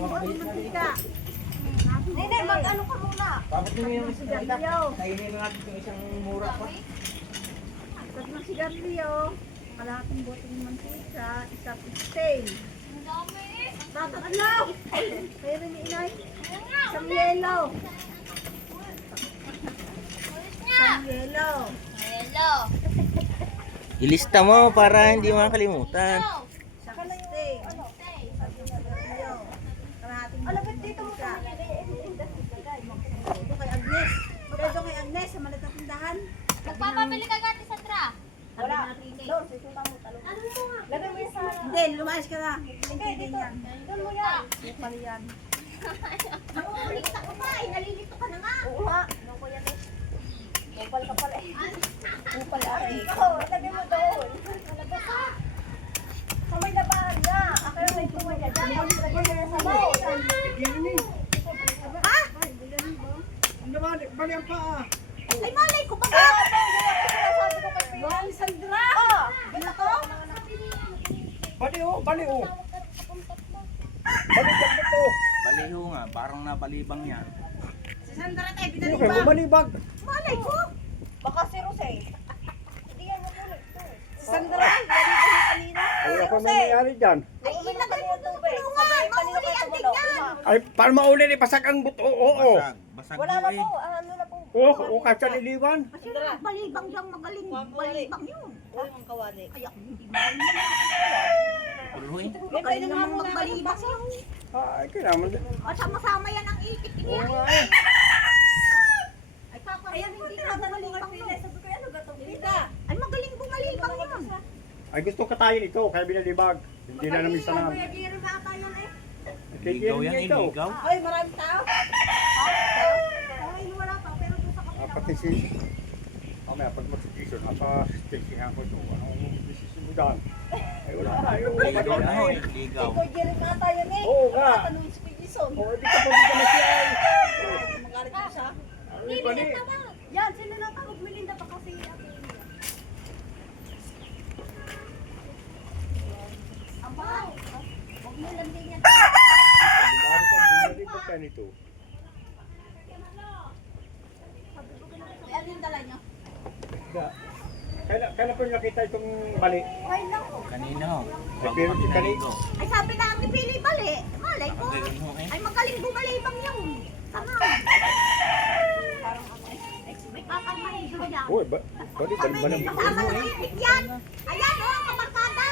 mantika. Nene, mag-ano ka muna? Dapat nyo yung sigarilyo. Kainin na natin yung isang mura pa. Tatlong sigarilyo, kalahating botong mantika, isang stay. Tatlo! Kaya rin ni inay. Isang yelo. Isang yelo. Hello. Ilista mo para hindi makalimutan. Isang stay. Tatlong sigarilyo. Kalahating Alagad dito mo mantika. sa Ito kay Agnes. Ito kay Agnes sa maliit na tindahan. Magpapabili ka gati sa tra. Wala. Lord, susuka mo talo. Ano mo nga? Lagay mo yan sa... Hindi, lumayas ka na. Hindi, dito. Doon mo yan. Pali yan. Nauulikta ka pa eh. Nalilito ka na nga. Oo nga. Ano ko yan eh. Kupal ka pala eh. Kupal eh. Oo, lagay mo doon. Talaga ka. Sa may labahan nga. Akala may tumaya dyan. Lagay mo yan sa baw. Ha? Ano ba? Bali ang paa. Ay, malay ko ba? Bali, Sandra. Ano to? Bali o, bali o. Bali ka to. Baliho nga, parang nabalibang yan. Si Sandra tayo, Ano kayo binalibang. bumalibag? Malay ko. Baka si Rosé. Hindi yan mamulit to. Si Sandra, binalibang yung kanina. Ay, ako may nangyari dyan. Ay, ilagay mo sa tulungan. Mauli ang tingnan. Ay, paano maulin ipasag ang buto? Oo. Basag Wala mo na eh. po. Ano na po? Oo, kahit sa liliwan. Sino balibang diyang magaling? Balibang yun. Uy, ang kawali. Ay, ako hindi magaling. Puluhin. Magaling naman magbalibang yun. Ay, kailangan din. O, sama-sama yan ang ikit Oo niya. nga eh. Ay, kakaroon hindi ka balibang yun. Sabi ko, ano gatong Lita? Ay, magaling bumalibang yun. Ay, gusto ka tayo nito, kaya binalibag. Hindi na namin sanam. Kuya Giro na ata yun eh. Ligaw yan eh, ligaw. Ay, maraming tao. Ay, wala pa. Pero doon sa kapila. Pati si... Mamaya, pag mag-station, napastaysihan ko ito. Anong desisyon mo dyan? Ay, wala tayo. Ligaw na ho eh, ligaw. Kuya Giro na ata yun eh. Oo nga. Tanungin si Kuya Jason. Oo, di ka pwede ka na siya ay. Magalit mo siya. Ay, bali. Yan, sino na tawag Melinda pa kasi ako. Abaw. Huwag mo lang din yan. Bumalik ka nito. Ano yung dala niyo? Kailan po nakita itong bali? Okay lang po. Kanina ho. Ay, pero si Kanino. Ay, sabi na ni Pili Bali. Malay ko. Galing ho eh. Ay, magaling bumalibang yun. Sana. Parang ako eh. May kakalmahin ko yan. Uy, bali, bali. Kasama ng ikit yan. Ayan, oh, kamarkada.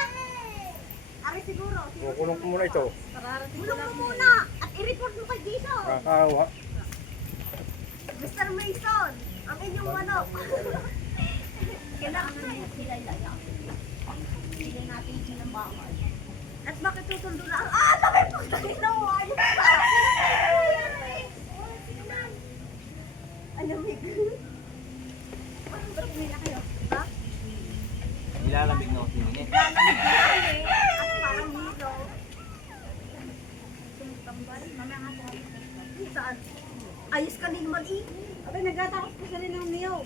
Ari siguro. Kukulong ko muna ito. Bulong mo muna. At i-report mo kay Jason. Kakawa. Mr. Mason, ang inyong manok. Kailangan na kilala. Hindi natin sinambangan. At bakit tutundo na? Bakit tutundo na? Ayun pa! Ano, Mig? Ba't kumila kayo? Ha? Nilalamig na ho sininit. At parang nito. Sumutambal. Mamaya nga po. Saan? Ayos ka din mag-i. Abay, nagtatapos ko sa rin ng niyo.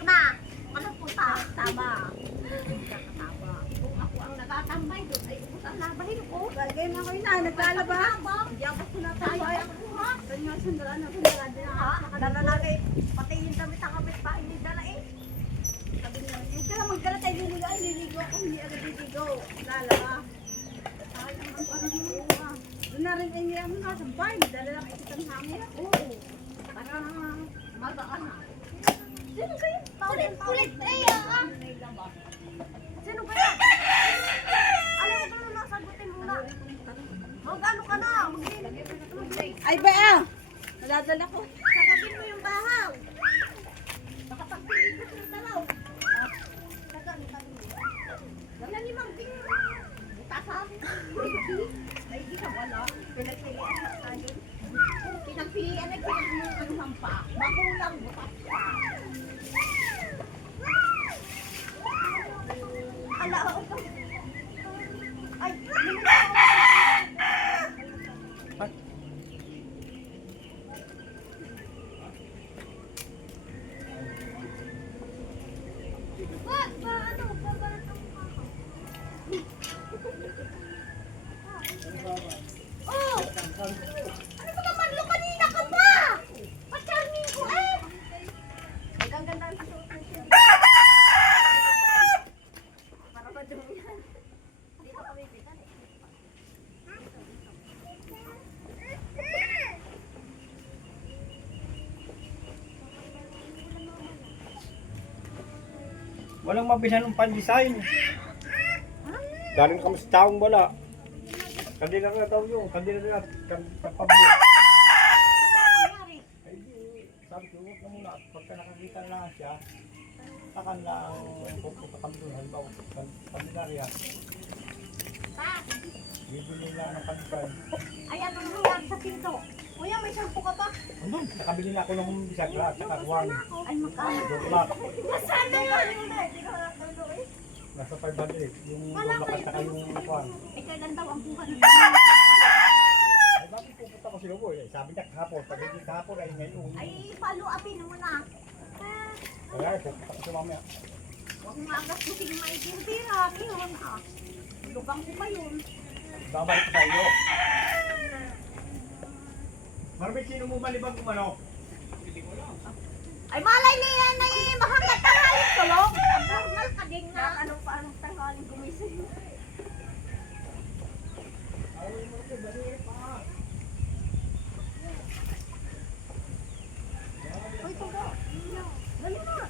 Na! Ano po ta? Tama. Tama. Kung ako ang natatambay doon, ay ubus ang labahin ko. Bagay na kayo na, naglalaba. Hindi ako sinatambay. Ganyan, sandala na, sandala din. Ha? Dala lagi. Pati yung damit ang kapit pa, hindi dala eh. Sabi niya, yung kaya magdala tayo liligo, ay liligo ako, hindi agad liligo. Lalaba. Ay, ang parang yung doon na rin ay ang nasambay, dala lang ikit ang hangin. Oo. Parang magaan na. Sino kayo? Kulit eh, Sino kayo? Alam mo kung ano sagutin muna. Mag-ano ka na? Ay ba ah! Nadadala ko. Sakabin mo yung bahaw. Nakapagpilipot ng talaw. Wala ni Mang Bing. Butasan. Ay, di ka wala. Pinagpilian sa kanin. Pinagpilian ay pinagpilian ang sampa. Makulang butas pa. Ala, ako. Ay, wag ba, ano, babalat ang mukha ko. Oh! Ano ba naman, lo, kanina ka pa? Pa-charming ko eh. Ang ganda ang suot ng siya. Para madumi yan. Dito kami bitan eh. Walang mabisan ng pan-design. Galing kami sa taong wala. Kanila na daw yun. Kanila na pablo. Ano nangyari? Ay di, sabi ko, huwag na muna. Pagka nakakita na siya, takan lang pupunta kami doon. Halimbawa, kanila riyan. Bibili lang ng pan-design. Ay, ano nangyari sa pinto? Kuya, may shampoo ka pa? Ano? Nakabili na ako ng bisagra at saka kuwan. Ay, magkano? Dorlak. Masana yun! Hindi ko nakatulo eh. Nasa 500. Yung dorlak at saka yung kuwan. Eh, kailan daw ang buka ng Ay, bakit pupunta ko si Luboy? Eh, sabi niya kahapon. Pag hindi kahapon ay ngayon. Ay, follow upin mo na. Kaya pupunta ko si mamaya. Huwag mo agas mo sige maigintira. Yun ha. Lubang ko pa yun. Babalik ko sa iyo. Marami, sino mo malibang kumano? Ay, malay niya na yung mahangat tanghalin ko, lo. Ang normal ka din na. Ano pa anong tanghalin gumising? Uy, tugo. Dali na.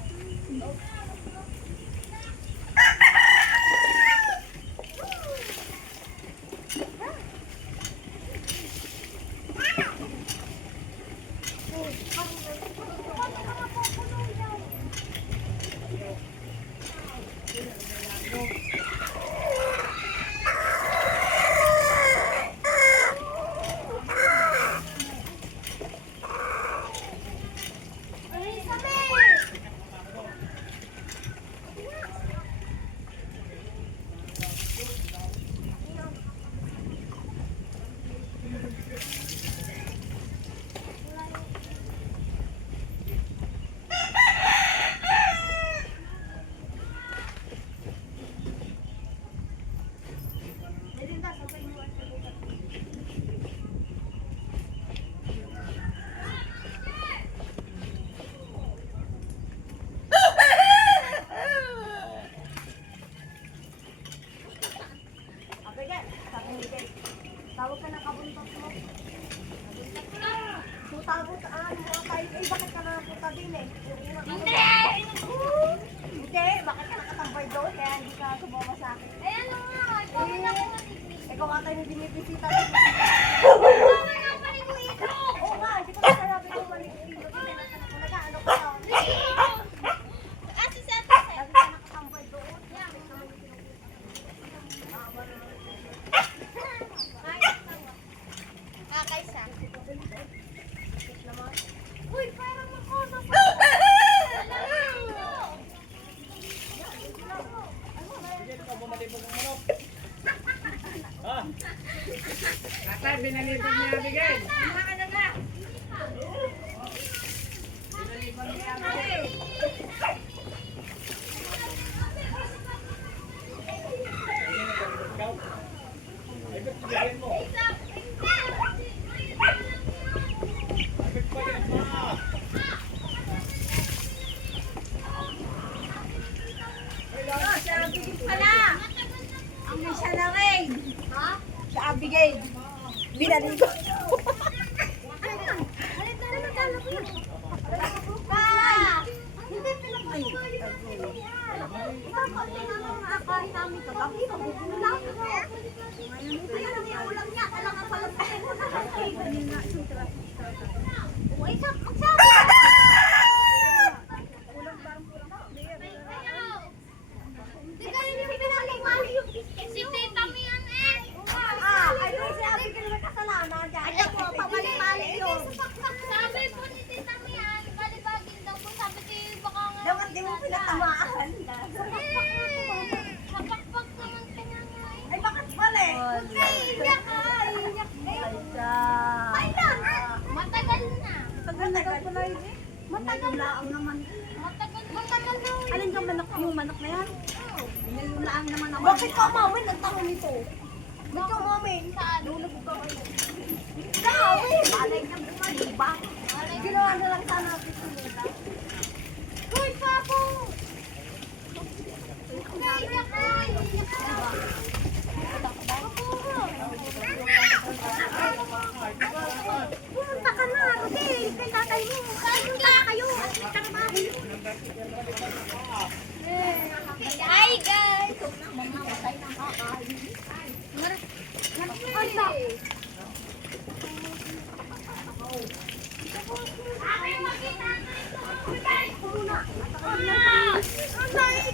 Tawag ka ng kabuntot mo. Sutabot mga kayo. Eh, bakit ka nakapunta din eh? Hindi! Hindi! Bakit ka nakatambay doon? Kaya hindi ka sumama sa akin. Eh, ano nga, ikaw na ako matignis. Ikaw ata yung binibisita. Ikaw na ako maliguito. Oo nga, hindi ko na sinabi kung manipilo. Ano ka na? Ate sa ate. Lagi ka nakatambay doon. Kaysa. Uy, parang makosa pa. Tatay, binalibag niya bigay. Pala! Ang may siya na rin. Ha? Siya Abigail. Binali ko. Hindi pinapay. Ipapalay na lang ang akain namin kagabi. Magugulang. Ayan ang yung ulam niya. Kailangan pala pa rin mo na kasi. Uy, magsabi! Di kayo yung pinali-mali yung biscuit. Si Tita Mian eh. Ay, kasi Abigail may kasalanan dyan. Ano po, pabalik-balik yun. Sabi po ni Tita Mian, balibagin daw po. Sabi ko baka nga. Dapat di mo pinatamaan. Kapakpak naman kanya nga eh. Ay, bakit pala eh? Ay, iyak ka. Iyak ka. Kailan? Matagal na. Tagal pala yun eh. Matagal laang naman. Matagal na. Alin kang manok? Yung manok na yan? Yung laang naman ako. Bakit ka mawin ang tanong nito? Ba't yung mamin? Lulubog ka kayo. Malay niya bumaliba. Ginawa na lang sana natin sunod. Hoy, Papo! Iyak ka! Iyak ka! Pumunta ka na, Rodel. Kay tatay mo. Pumunta na kayo. Trabaho. Hi, guys! Mamamatay ng kakain.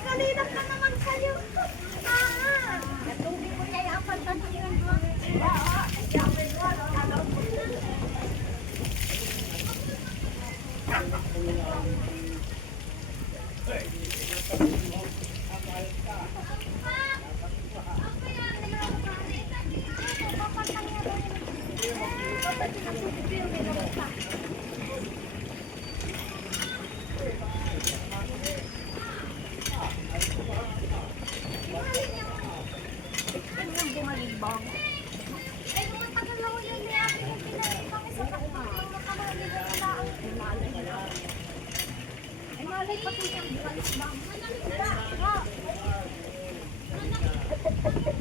Kalinap na naman kayo. Hindi ko niya yapan tanong. Ay, matagal na ulit yung niyapin yung pinahin kami sa nakapaglang makamali na lang. Ay, malay pati siyang balik bang. Anak!